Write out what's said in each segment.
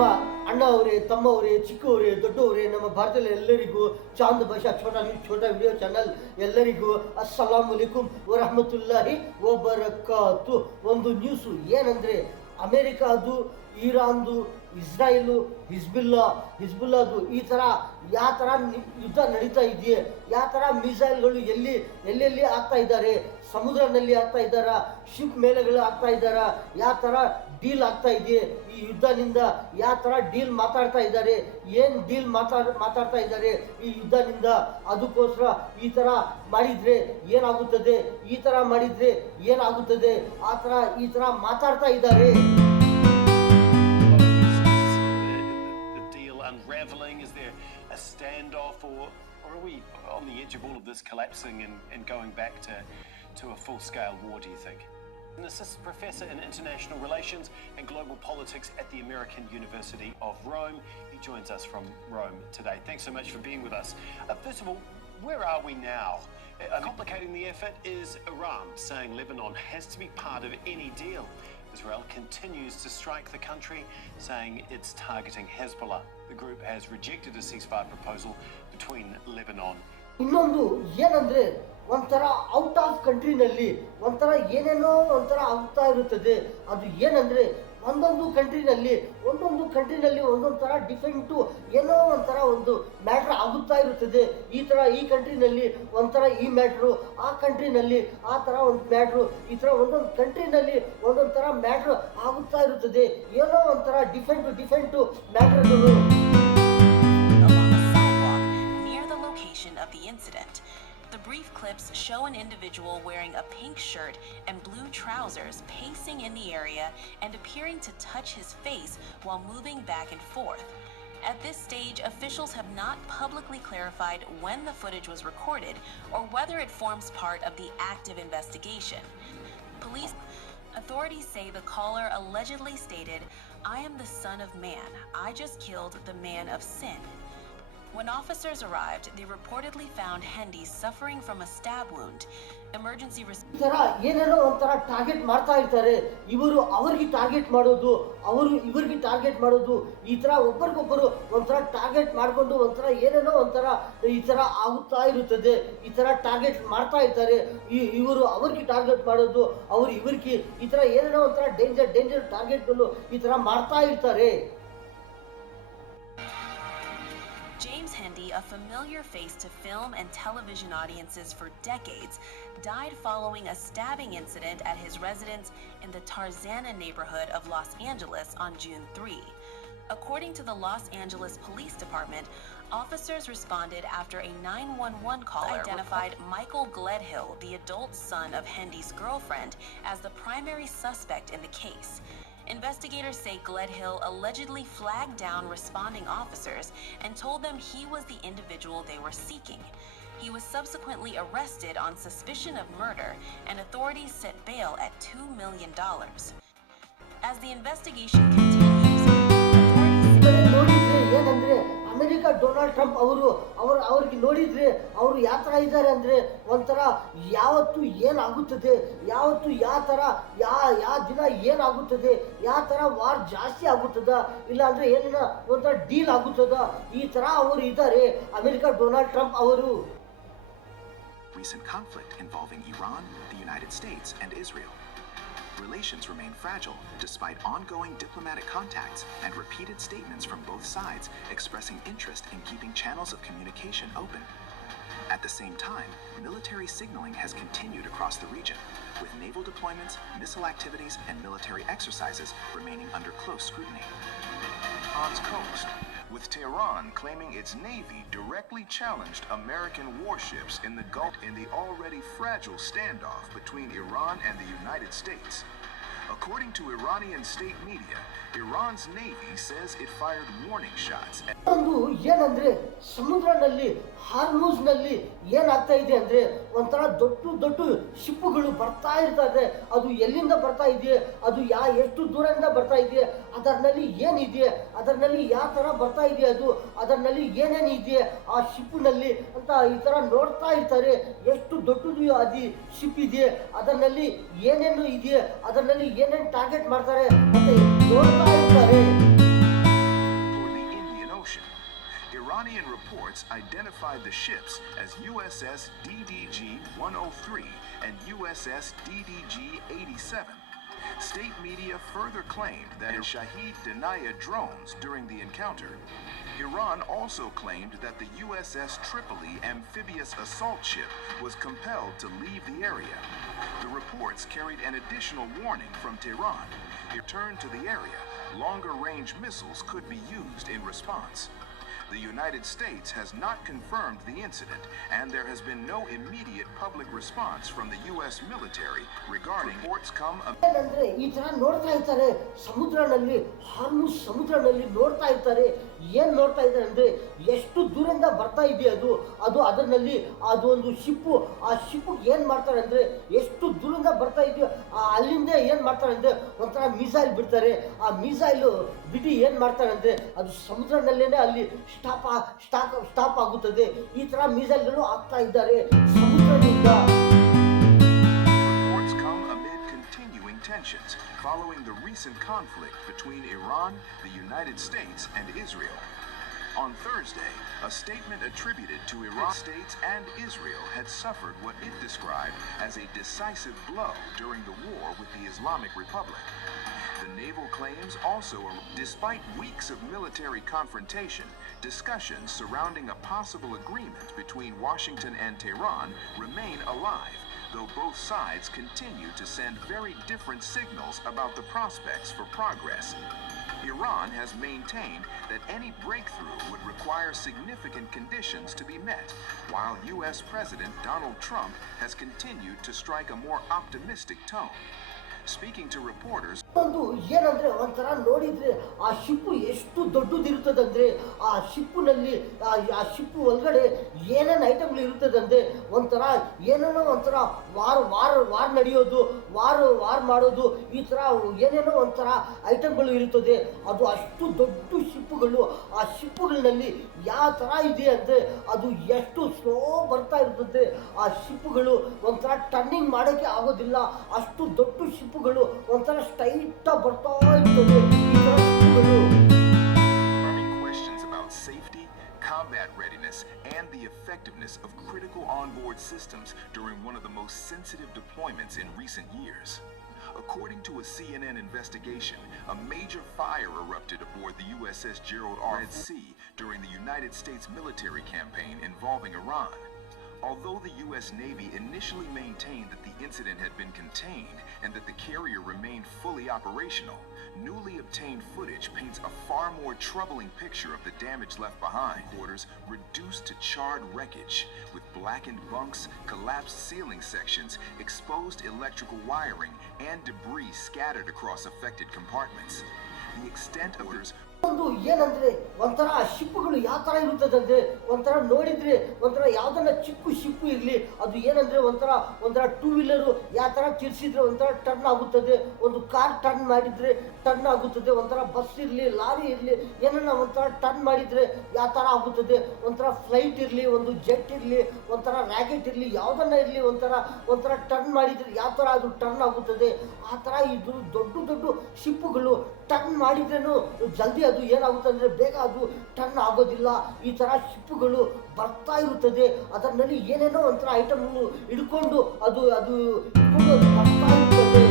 ನಮ್ಮ ಅಣ್ಣ ಅವರೇ, ತಮ್ಮವರೇ, ಚಿಕ್ಕವರೇ, ದೊಡ್ಡವರೇ, ನಮ್ಮ ಭಾರತದಲ್ಲಿ ಎಲ್ಲರಿಗೂ ಚಾಂದ್ ಭಾಷಾ ಛೋಟಾ ವಿಡಿಯೋ ಚಾನಲ್ ಎಲ್ಲರಿಗೂ ಅಸ್ಸಲಾಮು ಅಲೈಕುಂ ವರಹಮತುಲ್ಲಾಹಿ ವಬರಕಾತು. ಒಂದು ನ್ಯೂಸು ಏನಂದರೆ ಅಮೇರಿಕಾದು, ಇರಾನ್ದು, ಇಸ್ರಾಯೇಲು, ಹಿಜ್ಬುಲ್ಲಾದು ಈ ಥರ ಯಾವ ಥರ ಯುದ್ಧ ನಡೀತಾ ಇದೆಯೇ, ಯಾವ ಥರ ಮಿಸೈಲ್ಗಳು ಎಲ್ಲೆಲ್ಲಿ ಆಗ್ತಾ ಇದ್ದಾರೆ, ಸಮುದ್ರದಲ್ಲಿ ಆಗ್ತಾ ಇದ್ದಾರಾ, ಶಿಪ್ ಮೇಲೆಗಳು ಆಗ್ತಾ ಇದ್ದಾರಾ, ಯಾವ ಥರ ಡೀಲ್ ಆಗ್ತಾ ಇದೆಯೇ ಈ ಯುದ್ಧದಿಂದ, ಯಾವ ಥರ ಡೀಲ್ ಮಾತಾಡ್ತಾ ಇದ್ದಾರೆ, ಏನು ಡೀಲ್ ಮಾತಾಡ್ತಾ ಇದ್ದಾರೆ ಈ ಯುದ್ಧದಿಂದ. ಅದಕ್ಕೋಸ್ಕರ ಈ ಥರ ಮಾಡಿದರೆ ಏನಾಗುತ್ತದೆ, ಈ ಥರ ಮಾಡಿದರೆ ಏನಾಗುತ್ತದೆ, ಈ ಥರ ಮಾತಾಡ್ತಾ ಇದ್ದಾರೆ. Unraveling? Is there a standoff, or are we on the edge of all of this collapsing and going back to a full-scale war, do you think? An assistant professor in international relations and global politics at the American University of Rome. He joins us from Rome today. Thanks so much for being with us. First of all, where are we now? Complicating the effort is Iran, saying Lebanon has to be part of any deal. Israel continues to strike the country, saying it's targeting Hezbollah. The group has rejected a ceasefire proposal between Lebanon. ಇನ್ನೊಂದು ಏನಂದ್ರೆ ಒಂಥರ out of ಕಂಟ್ರಿನಲ್ಲಿ ಒಂಥರ ಏನೇನೋ ಒಂಥರ ಆಗ್ತಾ ಇರುತ್ತದೆ. ಅದು ಏನಂದ್ರೆ ಒಂದೊಂದು ಕಂಟ್ರಿನಲ್ಲಿ ಒಂದೊಂದು ಥರ ಡಿಫೆಂಟು ಏನೋ ಒಂಥರ ಒಂದು ಮ್ಯಾಟ್ರ್ ಆಗುತ್ತಾ ಇರುತ್ತದೆ. ಈ ಕಂಟ್ರಿನಲ್ಲಿ ಒಂಥರ ಈ ಮ್ಯಾಟ್ರು, ಆ ಕಂಟ್ರಿನಲ್ಲಿ ಆ ಥರ ಒಂದು ಮ್ಯಾಟ್ರು, ಈ ಥರ ಒಂದೊಂದು ಕಂಟ್ರಿನಲ್ಲಿ ಒಂದೊಂದು ಥರ ಮ್ಯಾಟ್ರ್ ಆಗುತ್ತಾ ಇರುತ್ತದೆ. ಏನೋ ಒಂಥರ ಡಿಫೆಂಟು ಮ್ಯಾಟ್ರ್ಗಳು. Of the incident. The brief clips show an individual wearing a pink shirt and blue trousers pacing in the area and appearing to touch his face while moving back and forth. At this stage, officials have not publicly clarified when the footage was recorded or whether it forms part of the active investigation. Authorities say the caller allegedly stated, "I am the Son of Man. I just killed the man of sin." When officers arrived, they reportedly found Hendy suffering from a stab wound. Emergency ಏನೇನೋ ಒಂಥರ ಟಾರ್ಗೆಟ್ ಮಾಡ್ತಾ ಇರ್ತಾರೆ. ಇವರು ಅವರಿಗೆ ಟಾರ್ಗೆಟ್ ಮಾಡೋದು, ಅವರು ಇವರಿಗೆ ಟಾರ್ಗೆಟ್ ಮಾಡೋದು, ಈ ಥರ ಒಬ್ಬರಿಗೊಬ್ಬರು ಒಂಥರ ಟಾರ್ಗೆಟ್ ಮಾಡಿಕೊಂಡು ಒಂಥರ ಏನೇನೋ ಒಂಥರ ಈ ಥರ ಆಗುತ್ತಾ ಇರುತ್ತದೆ. ಈ ಥರ ಟಾರ್ಗೆಟ್ ಮಾಡ್ತಾ ಇರ್ತಾರೆ. ಇವರು ಅವ್ರಿಗೆ ಟಾರ್ಗೆಟ್ ಮಾಡೋದು, ಅವರು ಇವರಿಗೆ ಈ ಥರ ಏನೇನೋ ಒಂಥರ ಡೇಂಜರ್ ಟಾರ್ಗೆಟ್ಗಳು ಈ ಥರ ಮಾಡ್ತಾ ಇರ್ತಾರೆ. James Hendy, a familiar face to film and television audiences for decades, died following a stabbing incident at his residence in the Tarzana neighborhood of Los Angeles on June 3. According to the Los Angeles Police Department, officers responded after a 911 caller identified Michael Gledhill, the adult son of Hendy's girlfriend, as the primary suspect in the case. Investigators say Gledhill allegedly flagged down responding officers and told them he was the individual they were seeking. He was subsequently arrested on suspicion of murder, and authorities set bail at $2 million. As the investigation continues, America Donald Trump ಅವ್ರಿಗೆ ನೋಡಿದ್ರೆ ಅವರು ಯಾವ ಥರ ಇದ್ದಾರೆ ಅಂದರೆ ಒಂಥರ ಯಾವತ್ತು ಏನಾಗುತ್ತದೆ, ಯಾವತ್ತು ಯಾವ ದಿನ ಏನಾಗುತ್ತದೆ, ಯಾವ ಥರ ವಾರ್ ಜಾಸ್ತಿ ಆಗುತ್ತದ, ಇಲ್ಲಾಂದರೆ ಏನೇನೋ ಒಂಥರ ಡೀಲ್ ಆಗುತ್ತದ, ಈ ಥರ ಅವರು ಇದ್ದಾರೆ ಅಮೆರಿಕ ಡೊನಾಲ್ಡ್ ಟ್ರಂಪ್ ಅವರು. Recent conflict involving Iran, the United States, and Israel. Relations remain fragile despite ongoing diplomatic contacts and repeated statements from both sides expressing interest in keeping channels of communication open. At the same time, military signaling has continued across the region, with naval deployments, missile activities, and military exercises remaining under close scrutiny. Iran's coast, with Tehran claiming its navy directly challenged American warships in the Gulf in the already fragile standoff between Iran and the United States. According to Iranian state media, Iran's navy says it fired warning shots. ಒಂದು ಏನಂದ್ರೆ ಸಮುದ್ರದಲ್ಲಿ ಹಾರ್ಮುಜ್ನಲ್ಲಿ ಏನಾಗ್ತಾ ಇದೆ ಅಂದ್ರೆ ಒಂಥರ ದೊಡ್ಡ ಶಿಪ್ಪುಗಳು ಬರ್ತಾ ಇರ್ತದೆ. ಅದು ಎಲ್ಲಿಂದ ಬರ್ತಾ ಇದೆಯೇ, ಅದು ಎಷ್ಟು ದೂರದಿಂದ ಬರ್ತಾ ಇದೆಯೇ, ಅದರಲ್ಲಿ ಏನಿದೆ, ಅದರಲ್ಲಿ ಯಾವ ಥರ ಬರ್ತಾ ಇದೆ, ಅದರಲ್ಲಿ ಏನೇನು ಇದೆಯೇ ಆ ಶಿಪ್ಪಿನಲ್ಲಿ ಅಂತ ಈ ಥರ ನೋಡ್ತಾ ಇರ್ತಾರೆ. ಎಷ್ಟು ದೊಡ್ಡದು ಅದು ಶಿಪ್ ಇದೆ, ಅದರಲ್ಲಿ ಏನೇನು ಇದೆಯೇ, ಅದರಲ್ಲಿ ಏನೇನು ಟಾರ್ಗೆಟ್ ಮಾಡ್ತಾರೆ ಅಂತ ನೋಡ್ತಾ ಇರ್ತಾರೆ. Iranian reports identified the ships as USS DDG-103 and USS DDG-87. State media further claimed that Shahid Deniya drones during the encounter. Iran also claimed that the USS Tripoli amphibious assault ship was compelled to leave the area. The reports carried an additional warning from Tehran. Return to the area, longer-range missiles could be used in response. The United States has not confirmed the incident, and there has been no immediate public response from the U.S. military regarding reports come. ಏನಂದ್ರೆ ಈ ತರ ನೋಡ್ತಾ ಇರ್ತಾರೆ ಸಮುದ್ರನಲ್ಲಿ, ಹಾರ್ಮುಜ್ ಸಮುದ್ರನಲ್ಲಿ ನೋಡ್ತಾ ಇರ್ತಾರೆ. ಏನ್ ನೋಡ್ತಾ ಇದ್ದಾರೆ ಅಂದ್ರೆ ಎಷ್ಟು ದೂರದಿಂದ ಬರ್ತಾ ಇದೆಯಾ ಅದು ಅದರಲ್ಲಿ ಅದು ಒಂದು ಶಿಪ್ಪು. ಆ ಶಿಪ್ಪು ಏನ್ ಮಾಡ್ತಾರೆ ಅಂದ್ರೆ ಎಷ್ಟು ದೂರದಿಂದ ಬರ್ತಾ ಇದೆಯೋ ಅಲ್ಲಿಂದ ಏನ್ ಮಾಡ್ತಾರೆ ಅಂದ್ರೆ ಒಂಥರ ಮಿಸೈಲ್ ಬಿಡ್ತಾರೆ. ಆ ಮಿಸೈಲ್ ಬಿಟ್ಟು ಏನ್ ಮಾಡ್ತಾರೆ ಅಂದ್ರೆ ಅದು ಸಮುದ್ರದಲ್ಲೇನೆ ಅಲ್ಲಿ ಸ್ಟಾಪ್ ಆಗುತ್ತದೆ. ಈ ತರ ಮಿಸೈಲ್ಗಳು ಆಗ್ತಾ ಇದ್ದಾರೆ ಸಮುದ್ರದಿಂದ. Reports come amid continuing tensions following the recent conflict between Iran, the United States, and Israel. On Thursday, a statement attributed to Iran States and Israel had suffered what it described as a decisive blow during the war with the Islamic Republic. The naval claims also, despite weeks of military confrontation, discussions surrounding a possible agreement between Washington and Tehran remain alive, though both sides continue to send very different signals about the prospects for progress. Iran has maintained that any breakthrough would require significant conditions to be met, while U.S. President Donald Trump has continued to strike a more optimistic tone. Speaking to reporters, ಒಂದು ಏನಂದ್ರೆ ಒಂಥರ ನೋಡಿದ್ರೆ ಆ ಶಿಪ್ಪು ಎಷ್ಟು ದೊಡ್ಡದಿರುತ್ತದಂದ್ರೆ ಆ ಶಿಪ್ಪಿನಲ್ಲಿ ಆ ಶಿಪ್ಪು ಒಳಗಡೆ ಏನೇನು ಐಟಮ್ಗಳು ಇರುತ್ತದಂದ್ರೆ ಒಂಥರ ಏನೇನೋ ಒಂಥರ ವಾರ್ ನಡೆಯೋದು, ವಾರ್ ಮಾಡೋದು, ಈ ಥರ ಏನೇನೋ ಒಂಥರ ಐಟಮ್ಗಳು ಇರುತ್ತದೆ. ಅದು ಅಷ್ಟು ದೊಡ್ಡ ಶಿಪ್ಪುಗಳು. ಆ ಶಿಪ್ಪುಗಳಲ್ಲಿ ಯಾವ ಥರ ಇದೆ ಅಂದರೆ ಅದು ಎಷ್ಟು ಸ್ಲೋ ಬರ್ತಾ ಇರ್ತದೆ. ಆ ಶಿಪ್ಪುಗಳು ಒಂಥರ ಟರ್ನಿಂಗ್ ಮಾಡೋಕ್ಕೆ ಆಗೋದಿಲ್ಲ. ಅಷ್ಟು ದೊಡ್ಡ ಶಿಪ್ಪುಗಳು ಒಂಥರ ಸ್ಟೈಟ್ ಬರ್ತಾ ಇರ್ತದೆ ಈ ಥರ ಶಿಪ್ಪುಗಳು. questions about safety, combat readiness, and the effectiveness of critical onboard systems during one of the most sensitive deployments in recent years. According to a CNN investigation, a major fire erupted aboard the USS Gerald R. Red Sea during the United States military campaign involving Iran. Although the U.S. Navy initially maintained that the incident had been contained and that the carrier remained fully operational, newly obtained footage paints a far more troubling picture of the damage left behind. Quarters reduced to charred wreckage, with blackened bunks, collapsed ceiling sections, exposed electrical wiring, and debris scattered across affected compartments. The extent of orders ಒಂದು ಏನಂದ್ರೆ ಒಂಥರ ಶಿಪ್ಪುಗಳು ಯಾವ ತರ ಇರುತ್ತದಂದ್ರೆ ಒಂಥರ ನೋಡಿದ್ರೆ ಒಂಥರ ಯಾವ್ದನ್ನ ಚಿಕ್ಕ ಶಿಪ್ಪು ಇರ್ಲಿ ಅದು ಏನಂದ್ರೆ ಒಂಥರ ಟೂ ವೀಲರು ಯಾವ ತರ ತಿರ್ಸಿದ್ರೆ ಒಂಥರ ಟರ್ನ್ ಆಗುತ್ತದೆ, ಒಂದು ಕಾರ್ ಟರ್ನ್ ಮಾಡಿದ್ರೆ ಟರ್ನ್ ಆಗುತ್ತದೆ, ಒಂಥರ ಬಸ್ ಇರ್ಲಿ, ಲಾರಿ ಇರ್ಲಿ, ಏನನ್ನ ಒಂಥರ ಟರ್ನ್ ಮಾಡಿದ್ರೆ ಯಾವ ತರ ಆಗುತ್ತದೆ, ಒಂಥರ ಫ್ಲೈಟ್ ಇರ್ಲಿ, ಒಂದು ಜೆಟ್ ಇರ್ಲಿ, ಒಂಥರ ರಾಕೆಟ್ ಇರ್ಲಿ, ಯಾವ್ದನ್ನ ಇರ್ಲಿ ಒಂಥರ ಟರ್ನ್ ಮಾಡಿದ್ರೆ ಯಾವ ತರ ಅದು ಟರ್ನ್ ಆಗುತ್ತದೆ. ಆ ತರ ಇದು ದೊಡ್ಡ ಶಿಪ್ಪುಗಳು ಟರ್ನ್ ಮಾಡಿದ್ರೇನು ಜಲ್ದಿ ಅದು ಏನಾಗುತ್ತೆ ಅಂದರೆ ಬೇಗ ಅದು ಟರ್ನ್ ಆಗೋದಿಲ್ಲ. ಈ ಥರ ಶಿಪ್ಪುಗಳು ಬರ್ತಾ ಇರುತ್ತದೆ. ಅದರಲ್ಲಿ ಏನೇನೋ ಒಂಥರ ಐಟಮ್ಗಳು ಹಿಡ್ಕೊಂಡು ಅದು ಬರ್ತಾ ಇರುತ್ತದೆ.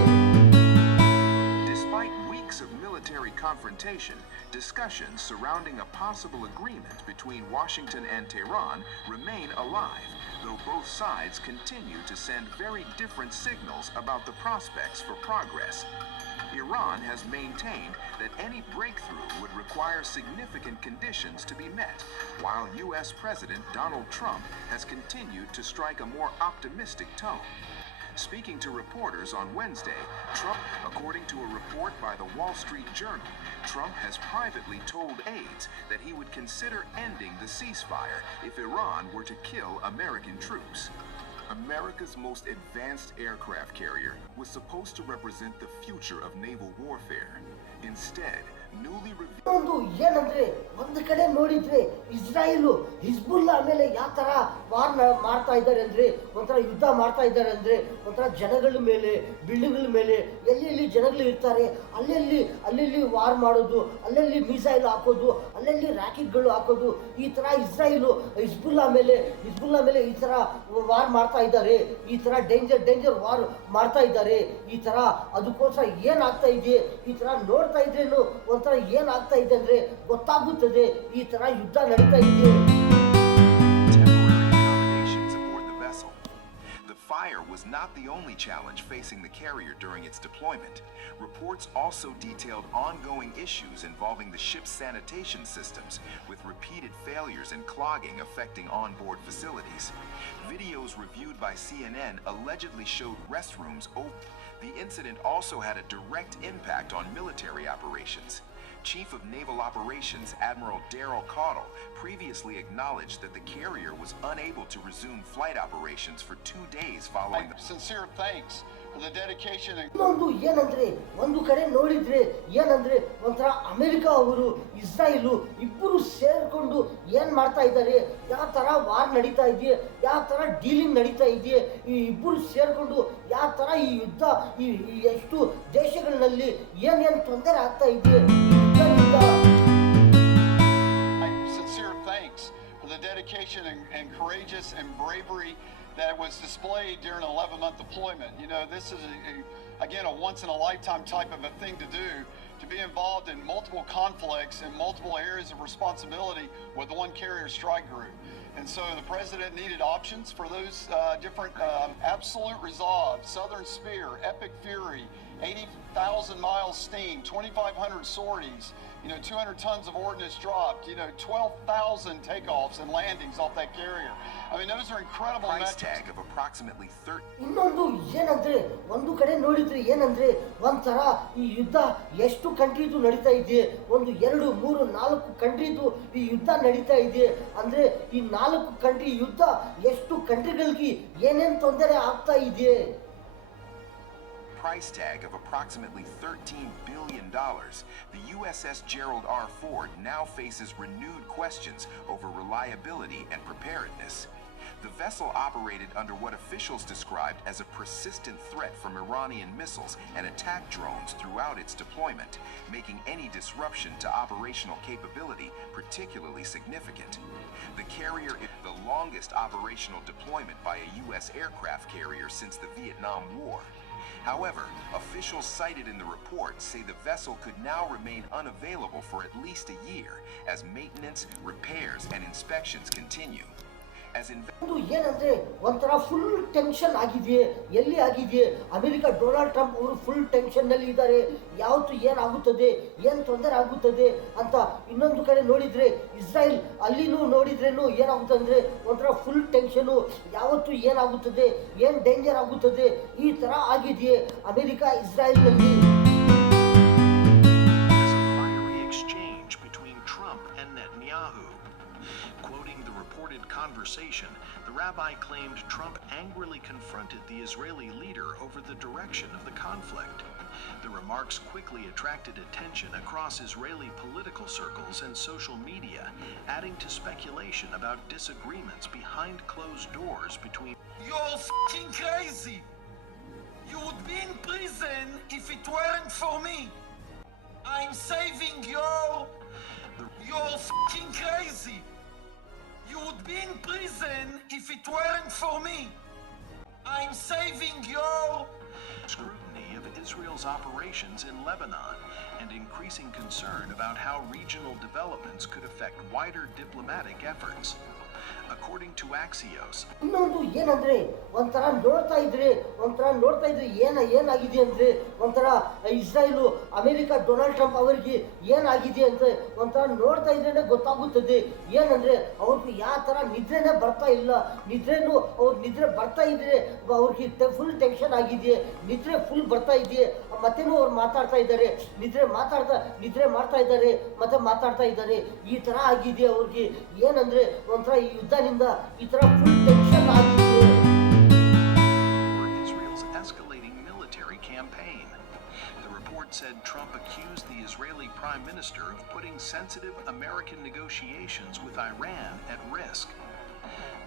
Despite weeks of military confrontation, discussions surrounding a possible agreement between Washington and Tehran remain alive, though both sides continue to send very different signals about the prospects for progress. Iran has maintained that any breakthrough would require significant conditions to be met, while U.S. President Donald Trump has continued to strike a more optimistic tone. Speaking to reporters on Wednesday, Trump, according to a report by the Wall Street Journal, Trump has privately told aides that he would consider ending the ceasefire if Iran were to kill American troops. America's most advanced aircraft carrier was supposed to represent the future of naval warfare. Instead, newly revealed. ಒಂದು ಏನಂದ್ರೆ ಒಂದು ಕಡೆ ನೋಡಿದ್ರೆ ಇಸ್ರಾಯೇಲು ಹಿಜ್ಬುಲ್ಲಾ ಮೇಲೆ ಯಾವ ತರ ವಾರ್ ಮಾಡ್ತಾ ಇದ್ದಾರೆ ಅಂದ್ರೆ ಒಂಥರ ಯುದ್ಧ ಮಾಡ್ತಾ ಇದ್ದಾರೆ ಅಂದ್ರೆ ಒಂಥರ ಜನಗಳ ಮೇಲೆ ಬಿಲ್ಡಿಂಗ್ಗಳ ಮೇಲೆ ಎಲ್ಲಿ ಜನಗಳು ಇರ್ತಾರೆ ಅಲ್ಲೆಲ್ಲಿ ವಾರ್ ಮಾಡೋದು, ಅಲ್ಲೆಲ್ಲಿ ಮಿಸೈಲ್ ಹಾಕೋದು, ಅಲ್ಲೆಲ್ಲಿ ರಾಕೆಟ್ಗಳು ಹಾಕೋದು, ಈ ತರ ಇಸ್ರಾಯೇಲು ಹಿಜ್ಬುಲ್ಲಾ ಮೇಲೆ ಈ ತರ ವಾರ್ ಮಾಡ್ತಾ ಇದ್ದಾರೆ, ಈ ತರ ಡೇಂಜರ್ ವಾರ್ ಮಾಡ್ತಾ ಇದ್ದಾರೆ. ಈ ತರ ಅದಕ್ಕೋಸ್ಕರ ಏನಾಗ್ತಾ ಇದೆ ಈ ತರ ನೋಡ್ತಾ ಇದ್ರೇನು ಒಂಥರ ಏನಾಗ್ತಾ ಇದೆ ಅಂದ್ರೆ ಗೊತ್ತಾಗುತ್ತದೆ ಈ ತರ ಯುದ್ಧ ನಡೀತಾ ಇದೆ. Temporary accommodations aboard the vessel. The fire was not the only challenge facing the carrier during its deployment. Reports also detailed ongoing issues involving the ship's sanitation systems, with repeated failures and clogging affecting onboard facilities. Videos reviewed by CNN allegedly showed restrooms open. The incident also had a direct impact on military operations. Chief of Naval Operations Admiral Daryl Caudle previously acknowledged that the carrier was unable to resume flight operations for 2 days following the sincere thanks for the dedication and ಇನ್ನೊಂದು ಏನಂದ್ರೆ ಒಂದು ಕಡೆ ನೋಡಿದ್ರೆ ಏನಂದ್ರೆ ಒಂಥರ ಅಮೆರಿಕ ಅವರು ಇಸ್ರಾಯೇಲು ಇಬ್ಬರು ಸೇರ್ಕೊಂಡು ಏನ್ ಮಾಡ್ತಾ ಇದ್ದಾರೆ, ಯಾವ ತರ ವಾರ್ ನಡೀತಾ ಇದೆಯೇ, ಯಾವ ತರ ಡೀಲಿಂಗ್ ನಡೀತಾ ಇದೆಯೇ, ಈ ಇಬ್ಬರು ಸೇರ್ಕೊಂಡು ಯಾವ ತರ ಈ ಯುದ್ಧ ಈ ಎಷ್ಟು ದೇಶಗಳಲ್ಲಿ ಏನೇನು ತೊಂದರೆ ಆಗ್ತಾ ಇದೆಯೇ. sincere thanks for the dedication and courageous and bravery that was displayed during an 11-month deployment. You know, this is again a once-in-a-lifetime type of a thing to do, to be involved in multiple conflicts in multiple areas of responsibility with one carrier strike group. And so the president needed options for those different Absolute Resolve, Southern Spear, Epic Fury, 80,000 miles steam, 2,500 sorties, 200 tons of ordnance dropped, 12,000 takeoffs and landings off that carrier. I mean, those are incredible price metrics. tag of approximately 30. ಇನ್ನೊಂದು ಏನಂದ್ರೆ ಒಂದು ಕಡೆ ನೋಡಿದ್ರೆ ಏನಂದ್ರೆ ಒಂಥರ ಈ ಯುದ್ಧ ಎಷ್ಟು ಕಂಟ್ರಿದು ನಡೀತಾ ಇದೆ, 1 2 3 4 ಕಂಟ್ರಿದು ಈ ಯುದ್ಧ ನಡೀತಾ ಇದೆ ಅಂದ್ರೆ ಈ 4 ಕಂಟ್ರಿ ಯುದ್ಧ ಎಷ್ಟು ಕಂಟ್ರಿಗಳಿಗೆ ಏನೇನು ತೊಂದರೆ ಆಗ್ತಾ ಇದೆ. Price tag of approximately $13 billion, the USS Gerald R. Ford now faces renewed questions over reliability and preparedness. The vessel operated under what officials described as a persistent threat from Iranian missiles and attack drones throughout its deployment, making any disruption to operational capability particularly significant. The carrier is the longest operational deployment by a U.S. aircraft carrier since the Vietnam War. However, officials cited in the report say the vessel could now remain unavailable for at least a year as maintenance, repairs, and inspections continue. ಒಂದು ಏನಂದ್ರೆ ಒಂಥರ full tension ಆಗಿದೆ. ಎಲ್ಲಿ ಆಗಿದೆ, America Donald Trump ಅವರು full tension ನಲ್ಲಿ ಇದ್ದಾರೆ. ಯಾವತ್ತು ಏನಾಗುತ್ತದೆ, ಏನ್ ತೊಂದರೆ ಆಗುತ್ತದೆ ಅಂತ. ಇನ್ನೊಂದು ಕಡೆ ನೋಡಿದ್ರೆ ಇಸ್ರಾಯೇಲ್ ಅಲ್ಲಿನೂ ನೋಡಿದ್ರೇನು ಏನಾಗುತ್ತೆ ಅಂದ್ರೆ ಒಂಥರ ಫುಲ್ ಟೆನ್ಷನ್, ಯಾವತ್ತು ಏನಾಗುತ್ತದೆ, ಏನ್ ಡೇಂಜರ್ ಆಗುತ್ತದೆ, ಈ ತರ ಆಗಿದೆಯೇ ಅಮೆರಿಕ ಇಸ್ರಾಯೇಲ್ ನಲ್ಲಿ. Conversation, the rabbi claimed Trump angrily confronted the Israeli leader over the direction of the conflict. The remarks quickly attracted attention across Israeli political circles and social media, adding to speculation about disagreements behind closed doors between. You're f***ing crazy! You would be in prison if it weren't for me! I'm saving You're f***ing crazy! You would be in prison if it weren't for me. I'm saving your scrutiny of Israel's operations in Lebanon and increasing concern about how regional developments could affect wider diplomatic efforts. According to Axios, ಇನ್ನೊಂದು ಏನಂದ್ರೆ ಒಂಥರ ನೋಡ್ತಾ ಇದ್ರೆ ಏನಾಗಿದೆ ಅಂದ್ರೆ ಒಂಥರ ಇಸ್ರಾಯೇಲು America Donald Trump ಅವರಿಗೆ ಏನಾಗಿದೆ ಅಂತ ಒಂಥರ ನೋಡ್ತಾ ಇದ್ರೇನೆ ಗೊತ್ತಾಗುತ್ತದೆ. ಏನಂದ್ರೆ ಅವ್ರಿಗೆ ಯಾವ ತರ ನಿದ್ರೆನೇ ಬರ್ತಾ ಇಲ್ಲ. ನಿದ್ರೆ ಬರ್ತಾ ಇದ್ರೆ ಅವ್ರಿಗೆ ಫುಲ್ ಟೆನ್ಷನ್ ಆಗಿದೆ, ನಿದ್ರೆ ಫುಲ್ ಬರ್ತಾ ಇದೆ. ಮತ್ತೇನು ಅವ್ರು ಮಾತಾಡ್ತಾ ಇದ್ದಾರೆ, ನಿದ್ರೆ ಮಾಡ್ತಾ ಇದ್ದಾರೆ, ಮತ್ತೆ ಮಾತಾಡ್ತಾ ಇದ್ದಾರೆ. ಈ ತರ ಆಗಿದೆ ಅವ್ರಿಗೆ. ಏನಂದ್ರೆ ಒಂಥರ ಈ ಯುದ್ಧನಿಂದ ಈ ತರ ಫುಲ್ ಟೆನ್ಷನ್ ಆಗಿದೆ. Israel's escalating military campaign. The report said Trump accused the Israeli Prime Minister of putting sensitive American negotiations with Iran at risk.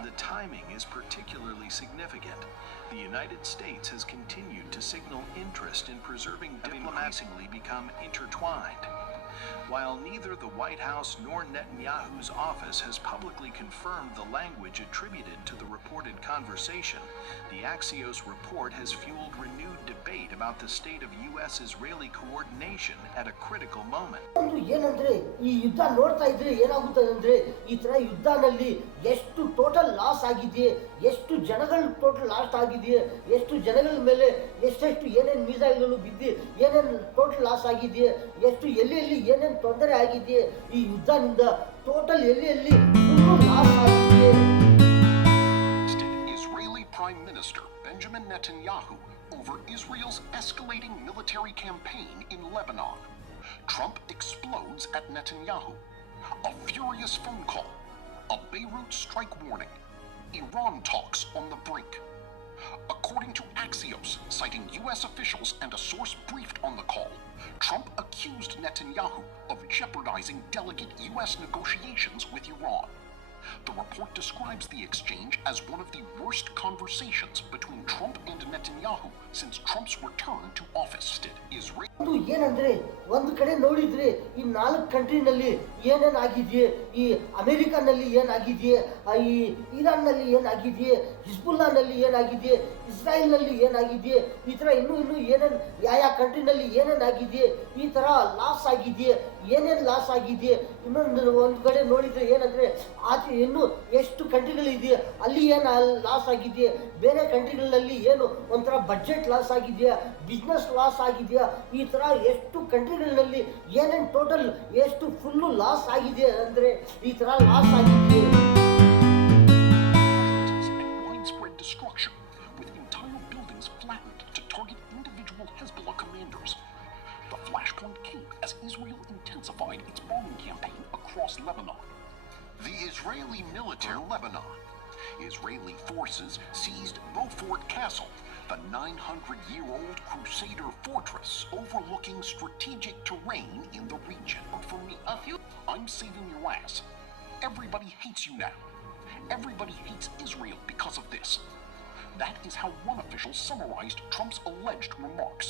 The timing is particularly significant. The United States has continued to signal interest in preserving diplomatically become intertwined. While neither the White House nor Netanyahu's office has publicly confirmed the language attributed to the reported conversation, the Axios report has fueled renewed debate about the state of U.S.-Israeli coordination at a critical moment. ಒಂದು ಏನಂದ್ರೆ ಈ ಯುದ್ಧ ನೋಡ್ತಾ ಇದ್ರೆ ಏನಾಗುತ್ತದೆ ಅಂದ್ರೆ ಈ ತರ ಯುದ್ಧನಲ್ಲಿ ಎಷ್ಟು ಟೋಟಲ್ ಲಾಸ್ ಆಗಿದೆ, ಎಷ್ಟು ಜನಗಳು ಟೋಟಲ್ ಲಾಸ್ ಆಗಿದೆ, ಎಷ್ಟು ಜನಗಳ ಮೇಲೆ ಎಷ್ಟೆಷ್ಟು ಏನೇನು ಮಿಸೈಲ್ಗಳು ಬಿದ್ದು ಏನೇನು ಟೋಟಲ್ ಲಾಸ್ ಆಗಿದೆ, ಎಷ್ಟು ಎಲ್ಲಿ ಏನೇನು ತೊಂದರೆ ಆಗಿದೆ ಈ ಯುದ್ಧದಿಂದ ಟೋಟಲ್ ಎಲ್ಲಿ ಲಾಸ್ ಆಗಿದೆ. Israeli Prime Minister Benjamin Netanyahu over Israel's escalating military campaign in Lebanon. Trump explodes at Netanyahu. A furious phone call. A Beirut strike warning. Iran talks on the brink. According to Axios, citing U.S. officials and a source briefed on the call, Trump accused Netanyahu of jeopardizing delicate U.S. negotiations with Iran. The report describes the exchange as one of the worst conversations between Trump and Netanyahu since Trump's return to office. Israel ಏನಂದ್ರೆ ಒಂದು ಕಡೆ ನೋಡಿದ್ರೆ ಈ 4 ಕಂಟ್ರಿನಲ್ಲಿ ಏನೇನಾಗಿದೆಯೇ, ಈ ಅಮೆರಿಕನಲ್ಲಿ ಏನಾಗಿದೆಯೇ, ಈ ಇರಾನ್ನಲ್ಲಿ ಏನಾಗಿದೆಯೇ, ಹಿಜ್ಬುಲ್ಲಾನಲ್ಲಿ ಏನಾಗಿದೆಯೇ, ಇಸ್ರಾಯೇಲ್ನಲ್ಲಿ ಏನಾಗಿದೆಯೇ, ಈ ಥರ ಇನ್ನೂ ಏನೇನು ಯಾವ ಕಂಟ್ರಿನಲ್ಲಿ ಏನೇನಾಗಿದೆಯೇ, ಈ ಥರ ಲಾಸ್ ಆಗಿದೆಯೇ, ಏನೇನು ಲಾಸ್ ಆಗಿದೆಯೇ. ಒಂದು ಕಡೆ ನೋಡಿದ್ರೆ ಏನಂದ್ರೆ ಆಚೆ ಇನ್ನೂ ಎಷ್ಟು ಕಂಟ್ರಿಗಳಿದೆಯಾ ಅಲ್ಲಿ ಏನು ಲಾಸ್ ಆಗಿದೆಯಾ, ಬೇರೆ ಕಂಟ್ರಿಗಳಲ್ಲಿ ಏನು ಒಂಥರ ಬಡ್ಜೆಟ್ ಲಾಸ್ ಆಗಿದೆಯಾ, ಬಿಸ್ನೆಸ್ ಲಾಸ್ ಆಗಿದೆಯಾ, ಈ ಥರ ಎಷ್ಟು ಕಂಟ್ರಿಗಳಲ್ಲಿ ಏನೇನು ಟೋಟಲ್ ಎಷ್ಟು ಫುಲ್ಲು ಲಾಸ್ ಆಗಿದೆ ಅಂದರೆ ಈ ಥರ ಲಾಸ್ ಆಗಿದೆ. widespread destruction, with entire buildings flattened to target individual Hezbollah commanders. The flashpoint came as Israel intensified its bombing campaign across Lebanon. The Israeli military in Lebanon. Israeli forces seized Beaufort Castle, the 900-year-old Crusader fortress overlooking strategic terrain in the region. For me, I'm saving your ass. Everybody hates you now. Everybody hates Israel because of this. That is how one official summarized Trump's alleged remarks.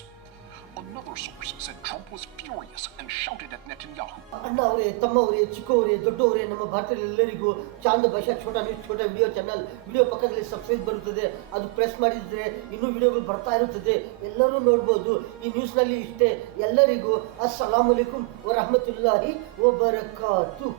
Another source said Trump was furious and shouted at Netanyahu. ಅಣ್ಣವರೇ, ತಮ್ಮವರೇ, ಚಿಕ್ಕವರೇ, ದೊಡ್ಡವರೇ, ನಮ್ಮ ಭಾರತದಲ್ಲೆಲ್ಲರಿಗೂ ಚಾಂದ್ ಭಾಷಾ ಛೋಟಾ news ಛೋಟಾ video channel video ಪಕ್ಕದಲ್ಲಿ subscribe ಬರುತ್ತದೆ. ಅದು ಪ್ರೆಸ್ ಮಾಡಿದರೆ ಇನ್ನೂ ವಿಡಿಯೋಗಳು ಬರ್ತಾ ಇರುತ್ತದೆ, ಎಲ್ಲರೂ ನೋಡ್ಬೋದು. ಈ ನ್ಯೂಸ್ನಲ್ಲಿ ಇಷ್ಟೇ. ಎಲ್ಲರಿಗೂ ಅಸ್ಸಲಾಮು ಅಲೈಕುಂ ವರಹಮತುಲ್ಲಾಹಿ ವಬರಕಾತು.